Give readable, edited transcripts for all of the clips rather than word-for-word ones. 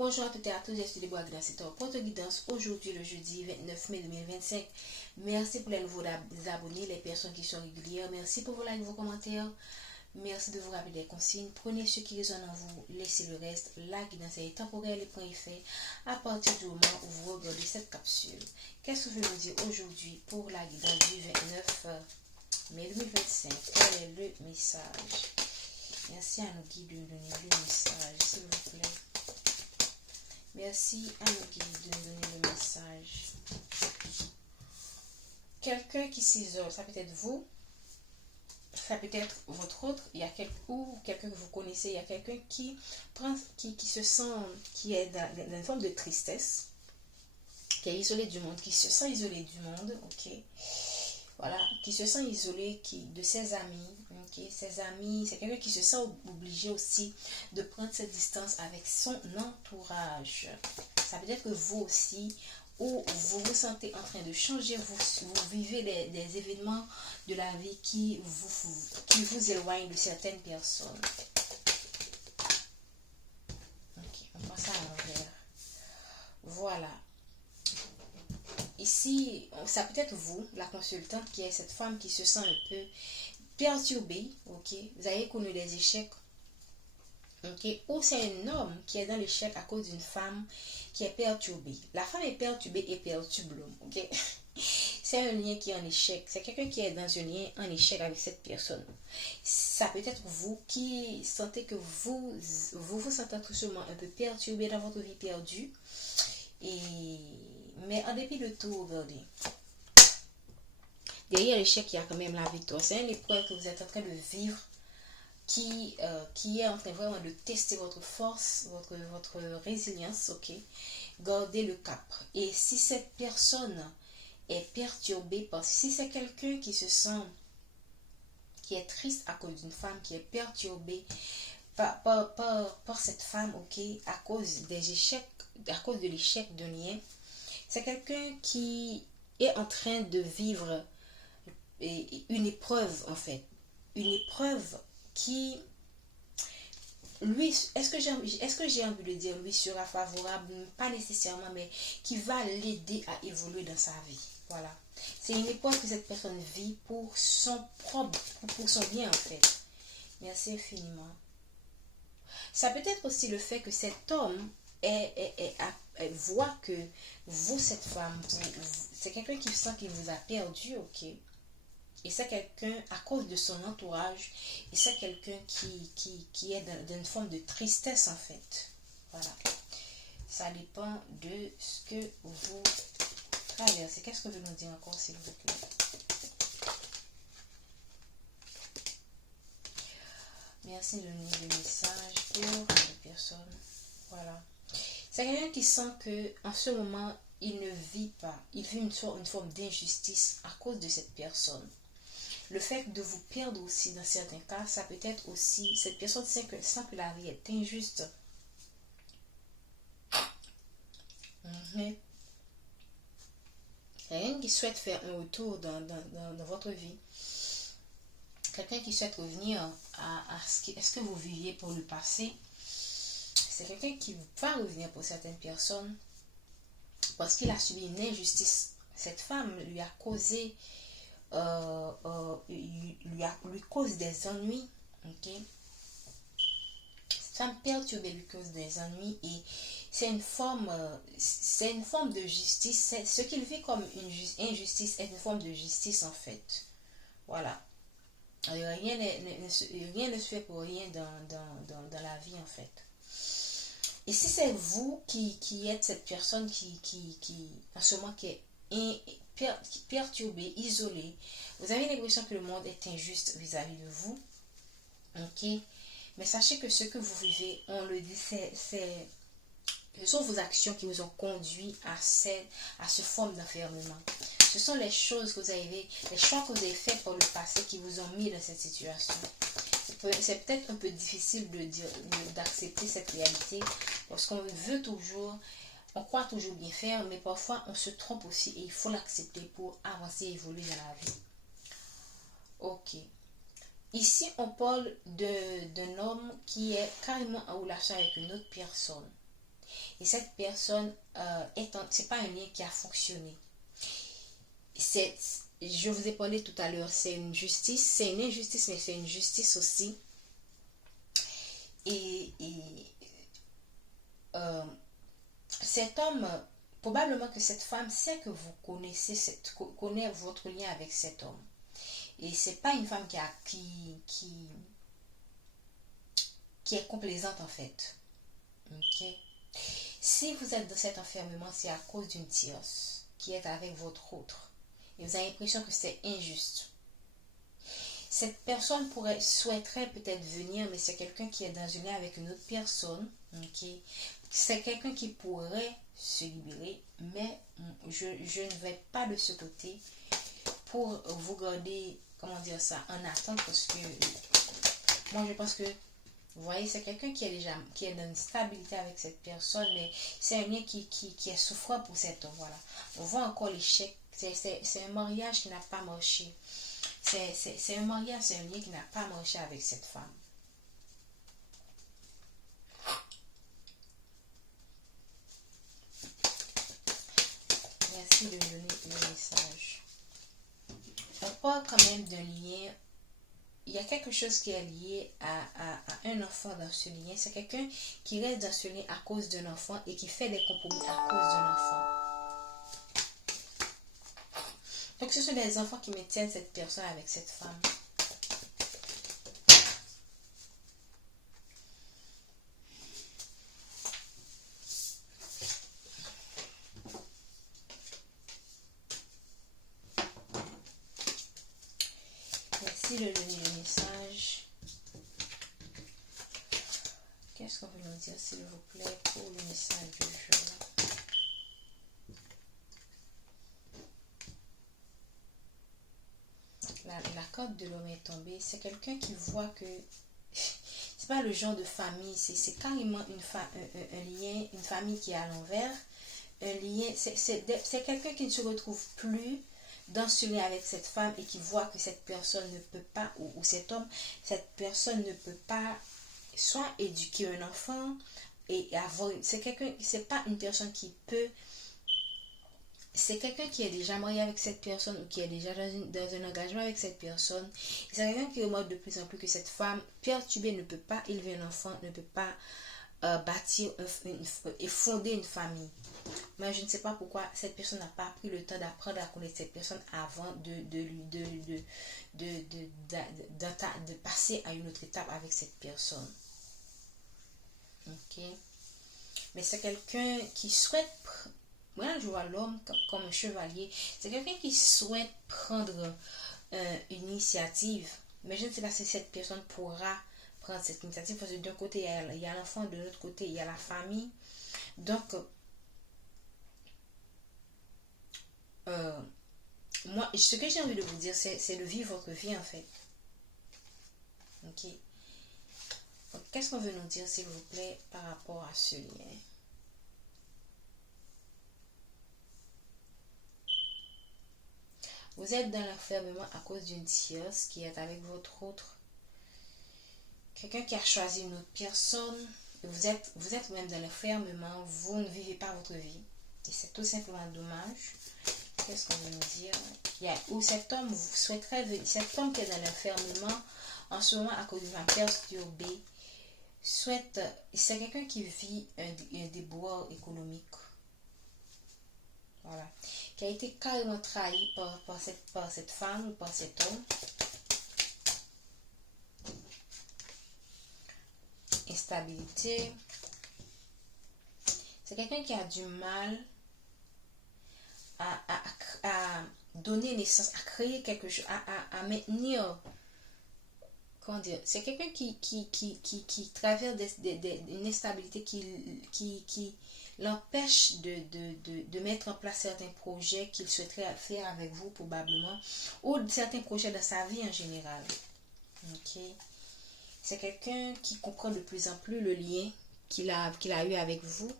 Bonjour à toutes et à tous, je suis Déborah Guidancitor pour votre guidance aujourd'hui le jeudi 29 mai 2025. Merci pour les nouveaux abonnés, les personnes qui sont régulières. Merci pour vos likes, vos commentaires. Merci de vous rappeler des consignes. Prenez ce qui résonne en vous, laissez le reste. La guidance est temporaire et point effet à partir du moment où vous regardez cette capsule. Qu'est-ce que je vais vous dire aujourd'hui pour la guidance du 29 mai 2025? Quel est le message? Merci à nos guides de nous donner le message, s'il vous plaît. Merci à nos guides de nous donner le message. Quelqu'un qui s'isole, ça peut être vous, ça peut être votre autre, il y a quelqu'un que vous connaissez, il y a quelqu'un qui se sent, qui est dans une forme de tristesse, qui est isolé du monde, qui se sent isolé du monde, ok? Voilà, qui se sent isolé de ses amis, ok? Ses amis, c'est quelqu'un qui se sent obligé aussi de prendre cette distance avec son entourage. Ça veut dire que vous aussi, ou vous vous sentez en train de changer, vous vivez des événements de la vie qui vous éloignent de certaines personnes. Ok, on passe à l'envers. Voilà. Ici, ça peut être vous, la consultante, qui est cette femme qui se sent un peu perturbée, ok? Vous avez connu des échecs, ok? Ou c'est un homme qui est dans l'échec à cause d'une femme qui est perturbée. La femme est perturbée et perturbe l'homme, ok? C'est un lien qui est en échec. C'est quelqu'un qui est dans un lien en échec avec cette personne. Ça peut être vous qui sentez que vous sentez tout simplement un peu perturbé dans votre vie perdue. Mais en dépit de tout, regardez. Derrière l'échec, il y a quand même la victoire. C'est une épreuve que vous êtes en train de vivre qui est en train vraiment de tester votre force, votre résilience, ok? Gardez le cap. Et si cette personne est perturbée, si c'est quelqu'un qui se sent, qui est triste à cause d'une femme, qui est perturbée par cette femme, ok? À cause des échecs, à cause de l'échec de lien, c'est quelqu'un qui est en train de vivre une épreuve, en fait. Une épreuve qui, lui, est-ce que j'ai envie de dire, lui sera favorable? Pas nécessairement, mais qui va l'aider à évoluer dans sa vie. Voilà. C'est une épreuve que cette personne vit pour son bien, en fait. Merci infiniment. Ça peut être aussi le fait que cet homme voit que vous, cette femme, c'est quelqu'un qui sent qu'il vous a perdu, ok? Et c'est quelqu'un, à cause de son entourage, et c'est quelqu'un qui est dans une forme de tristesse, en fait. Voilà. Ça dépend de ce que vous traversez. Qu'est-ce que vous nous dites encore, s'il vous plaît? Merci de donner le message pour les personnes. Voilà. C'est quelqu'un qui sent que en ce moment, il ne vit pas. Il vit une forme d'injustice à cause de cette personne. Le fait de vous perdre aussi, dans certains cas, ça peut être aussi, cette personne sent que la vie est injuste. Quelqu'un qui souhaite faire un retour dans votre vie. Quelqu'un qui souhaite revenir à ce que vous viviez pour le passé. C'est quelqu'un qui va revenir pour certaines personnes parce qu'il a subi une injustice. Cette femme lui a causé lui cause des ennuis, ok? Cette femme perturbée lui cause des ennuis et c'est une forme de justice. Ce qu'il vit comme une injustice est une forme de justice, en fait. Voilà. Rien ne se fait pour rien dans la vie, en fait. Et si c'est vous qui êtes cette personne en ce moment, qui est perturbée, isolée, vous avez l'impression que le monde est injuste vis-à-vis de vous, ok? Mais sachez que ce que vous vivez, on le dit, ce sont vos actions qui vous ont conduit à ce forme d'enfermement. Ce sont les choses que vous avez, les choix que vous avez faits par le passé qui vous ont mis dans cette situation. C'est peut-être un peu difficile d'accepter cette réalité parce qu'on veut toujours, on croit toujours bien faire, mais parfois on se trompe aussi et il faut l'accepter pour avancer et évoluer dans la vie. Ok. Ici, on parle d'un homme qui est carrément en relation avec une autre personne. Et cette personne c'est pas un lien qui a fonctionné. Je vous ai parlé tout à l'heure, c'est une justice, c'est une injustice, mais c'est une justice aussi. Et euh, cet homme, probablement que cette femme sait que vous connaît votre lien avec cet homme. Et c'est pas une femme qui est complaisante en fait. Ok? Si vous êtes dans cet enfermement, c'est à cause d'une tierce qui est avec votre autre. Et vous avez l'impression que c'est injuste. Cette personne souhaiterait peut-être venir, mais c'est quelqu'un qui est dans un lien avec une autre personne. Okay? C'est quelqu'un qui pourrait se libérer, mais je ne vais pas de ce côté pour vous garder, comment dire ça, en attente, parce que moi je pense que, vous voyez, c'est quelqu'un qui est dans une stabilité avec cette personne, mais c'est un lien qui est souffrant pour cet homme. Voilà. On voit encore l'échec. C'est un mariage qui n'a pas marché. C'est un mariage, c'est un lien qui n'a pas marché avec cette femme. Merci de me donner le message. On parle quand même d'un lien. Il y a quelque chose qui est lié à un enfant dans ce lien. C'est quelqu'un qui reste dans ce lien à cause d'un enfant et qui fait des compromis à cause d'un enfant. Donc ce sont des enfants qui maintiennent cette personne avec cette femme. Merci de donner le message. Qu'est-ce qu'on veut nous dire, s'il vous plaît, pour le message du jour? La corde de l'homme est tombée. C'est quelqu'un qui voit que c'est pas le genre de famille, c'est carrément un lien, une famille qui est à l'envers. Un lien, c'est quelqu'un qui ne se retrouve plus dans ce lien avec cette femme et qui voit que cette personne ne peut pas, ou cet homme, cette personne ne peut pas soit éduquer un enfant et avoir, c'est pas une personne qui peut, c'est quelqu'un qui est déjà marié avec cette personne ou qui est déjà dans un engagement avec cette personne. C'est quelqu'un qui remarque de plus en plus que cette femme perturbée ne peut pas élever un enfant, ne peut pas bâtir et fonder une famille. Mais je ne sais pas pourquoi cette personne n'a pas pris le temps d'apprendre à connaître cette personne avant de passer à une autre étape avec cette personne. Ok? Mais c'est quelqu'un qui souhaite, moi je vois l'homme comme un chevalier, c'est quelqu'un qui souhaite prendre une initiative, mais je ne sais pas si cette personne pourra prendre cette initiative, parce que d'un côté il y a l'enfant, de l'autre côté il y a la famille. Donc moi, ce que j'ai envie de vous dire, c'est de vivre votre vie en fait. Ok? Qu'est-ce qu'on veut nous dire, s'il vous plaît, par rapport à ce lien? Vous êtes dans l'enfermement à cause d'une tierce qui est avec votre autre. Quelqu'un qui a choisi une autre personne. Vous êtes même dans l'enfermement. Vous ne vivez pas votre vie. Et c'est tout simplement dommage. Qu'est-ce qu'on veut nous dire? Ou cet homme vous souhaiterait venir. Cet homme qui est dans l'enfermement en ce moment à cause d'une perturbée. C'est quelqu'un qui vit un déboire économique. Voilà. Qui a été carrément trahi par cette femme ou par cet homme. Instabilité. C'est quelqu'un qui a du mal à donner naissance, à créer quelque chose, à maintenir. Comment dire? C'est quelqu'un qui traverse une instabilité qui l'empêche de mettre en place certains projets qu'il souhaiterait faire avec vous probablement, ou certains projets dans sa vie en général. Ok? C'est quelqu'un qui comprend de plus en plus le lien qu'il a eu avec vous,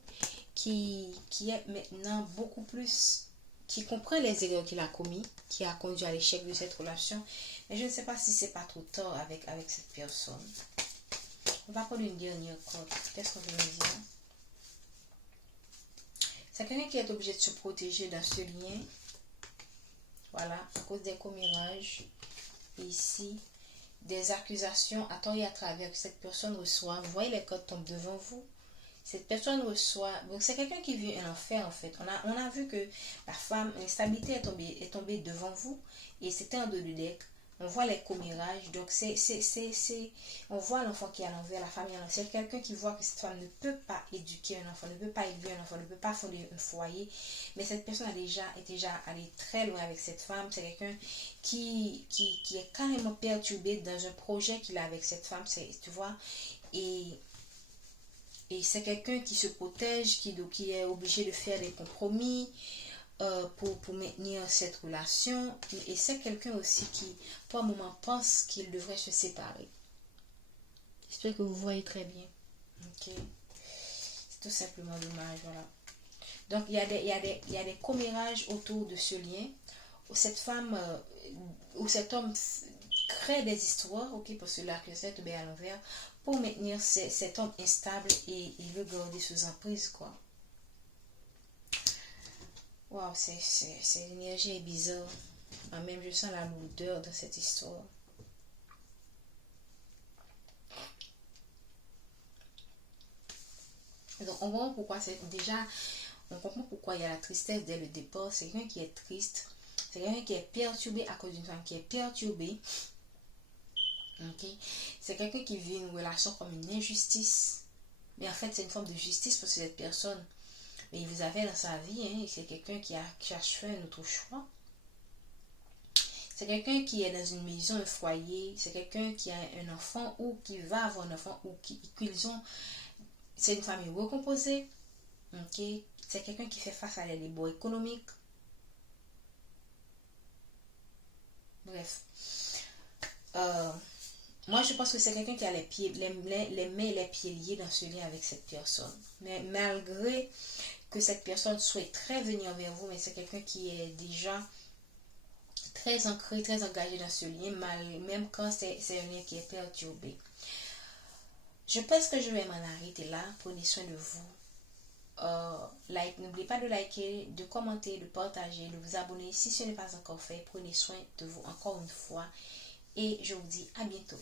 qui est maintenant beaucoup plus, qui comprend les erreurs qu'il a commis, qui a conduit à l'échec de cette relation. Mais je ne sais pas si c'est pas trop tard avec cette personne. On va prendre une dernière corde. Qu'est-ce qu'on veut nous dire? C'est quelqu'un qui est obligé de se protéger dans ce lien. Voilà, à cause des commérages. Et ici, des accusations à tort et à travers que cette personne reçoit. Vous voyez les codes tombent devant vous. Cette personne reçoit. Donc c'est quelqu'un qui vit un enfer en fait. On a vu que la femme, l'instabilité est tombée devant vous. Et c'était en deux de deck. On voit les commérages. Donc on voit l'enfant qui est à l'envers, la femme est à l'envers. C'est quelqu'un qui voit que cette femme ne peut pas éduquer un enfant, ne peut pas élever un enfant, ne peut pas fonder un foyer. Mais cette personne est déjà allée très loin avec cette femme. C'est quelqu'un qui est carrément perturbé dans un projet qu'il a avec cette femme. Tu vois. Et c'est quelqu'un qui se protège, qui est obligé de faire des compromis pour maintenir cette relation. Et c'est quelqu'un aussi qui, pour un moment, pense qu'il devrait se séparer. J'espère que vous voyez très bien. Ok. C'est tout simplement dommage, voilà. Donc, il y a des commérages autour de ce lien où cette femme, où cet homme crée des histoires, ok, parce que l'accusé est à l'envers, pour maintenir cet homme instable et il veut garder sous emprise, quoi. Waouh, l'énergie est bizarre. Même je sens la lourdeur de cette histoire. Donc on comprend pourquoi on comprend pourquoi il y a la tristesse dès le départ. C'est quelqu'un qui est triste. C'est quelqu'un qui est perturbé à cause d'une femme qui est perturbée. Ok. C'est quelqu'un qui vit une relation comme une injustice. Mais en fait, c'est une forme de justice pour cette personne. Mais il vous avait dans sa vie, hein, c'est quelqu'un qui cherche fait un autre choix. C'est quelqu'un qui est dans une maison, un foyer. C'est quelqu'un qui a un enfant ou qui va avoir un enfant ou qu'ils ont. C'est une famille recomposée. Ok. C'est quelqu'un qui fait face à des déboires économiques. Bref. Moi, je pense que c'est quelqu'un qui a les mains et les pieds liés dans ce lien avec cette personne. Mais malgré que cette personne souhaiterait venir vers vous, mais c'est quelqu'un qui est déjà très ancré, très engagé dans ce lien, même quand c'est un lien qui est perturbé. Je pense que je vais m'en arrêter là. Prenez soin de vous. N'oubliez pas de liker, de commenter, de partager, de vous abonner si ce n'est pas encore fait. Prenez soin de vous encore une fois et je vous dis à bientôt.